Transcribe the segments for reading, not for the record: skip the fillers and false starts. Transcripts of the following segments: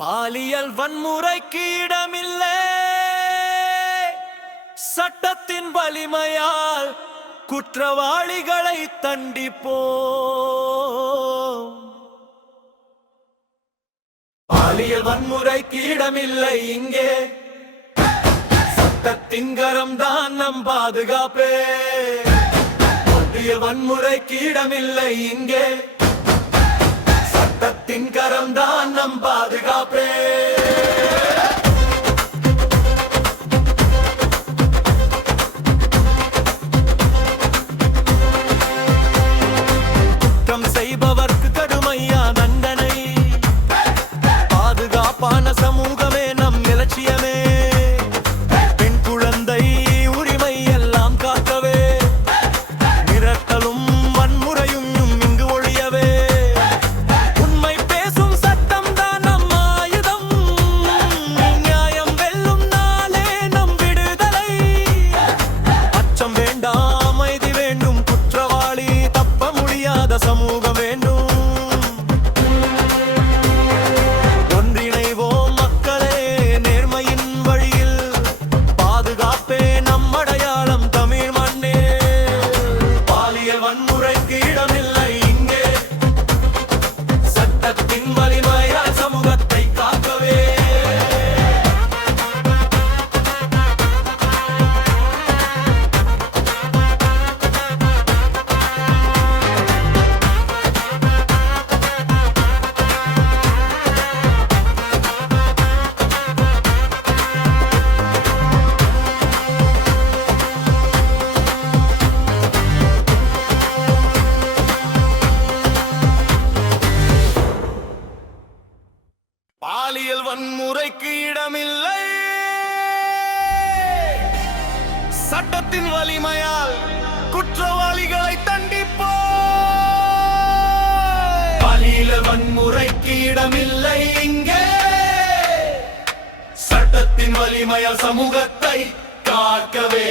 பாலியல் வன்முறைக்கு இடமில்லை. சட்டத்தின் வலிமையால் குற்றவாளிகளை தண்டிப்போம். பாலியல் வன்முறைக்கு இடமில்லை இங்கே. சட்டத்தின் கரம்தான் நம் பாதுகாப்பே. பாலியல் வன்முறைக்கு இடமில்லை இங்கே. சட்டத்தின் கரம்தான் நம் பாதுகாப்பே. குற்றம் செய்பவர்க்கு கடுமையா தண்டனை. பாதுகாப்பான சமூகமே நம் இலட்சியமே. பெண் குழந்தை உரிமை எல்லாம் காக்கவே. மிரட்டலும் வன்முறையும் இங்கு ஒழியவே. உண்மை பேசும் சட்டம் தான் நம் ஆயுதம். நியாயம் வெல்லும் நாளே நம் விடுதலை. அச்சம் வேண்டாம், அமைதி வேண்டும். குற்றவாளி தப்ப முடியாத சமூகம் வேண்டும். ஒன்றிணைவோம் மக்களே நேர்மையின் வழியில். பாதுகாப்பே நம் அடையாளம் தமிழ் மண்ணே. பாலியல் வன்முறைக்கு இடமில்லை இங்கே. சட்டத்தின் வலிமையால் சமூகத்தை காக்கவே. பாலியல் வன்முறைக்கு இடமில்லை. சட்டத்தின் வலிமையால் குற்றவாளிகளை தண்டிப்போம். பாலியல் வன்முறைக்கு இடமில்லை இங்கே. சட்டத்தின் வலிமையால் சமூகத்தை காக்கவே.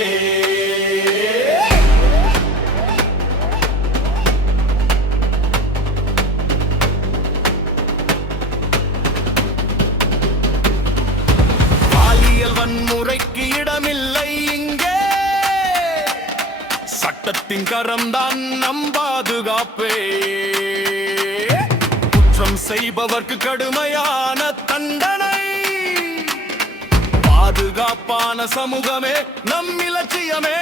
வன்முறைக்கு இடமில்லை இங்கே. சட்டத்தின் கரம்தான் நம் பாதுகாப்பே. குற்றம் செய்பவர்க்கு கடுமையான தண்டனை. பாதுகாப்பான சமூகமே நம் இலட்சியமே.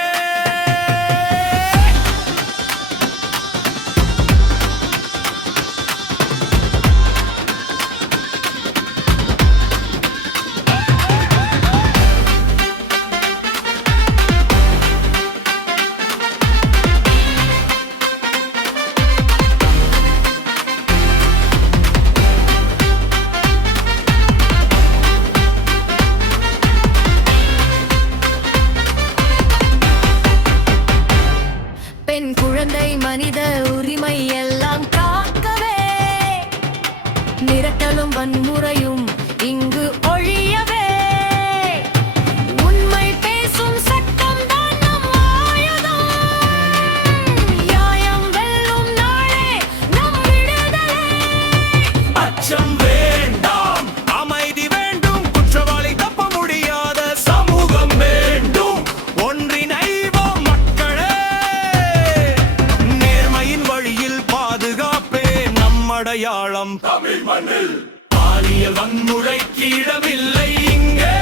பெண் குழந்தை மனித உரிமை எல்லாம் காக்கவே. மிரட்டலும் வன்முறையும் இங்கு ஒழியவே. உண்மை பேசும் சட்டம் தான் நம் ஆயுதம். நியாயம் வெல்லும் நாளே நம் விடுதலை. அச்சம் வேண்டாம், அமைதி வேண்டும். குற்றவாளி தப்ப முடியாத சமூகம் வேண்டும். ஒன்றிணைவோம் மக்களே நேர்மையின் வழியில். பாதுகாப்பே நம் அடையாளம் தமிழ் மண்ணில். பாலியல் வன்முறைக்கு இடமில்லை இங்கே.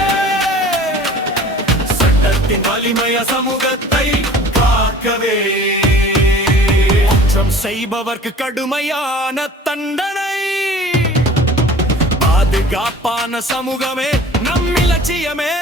சட்டத்தின் வலிமைய சமூகத்தை காக்கவே. குற்றம் செய்பவர்க்கு கடுமையான தண்டனை. பாதுகாப்பான சமூகமே நம் இலட்சியமே.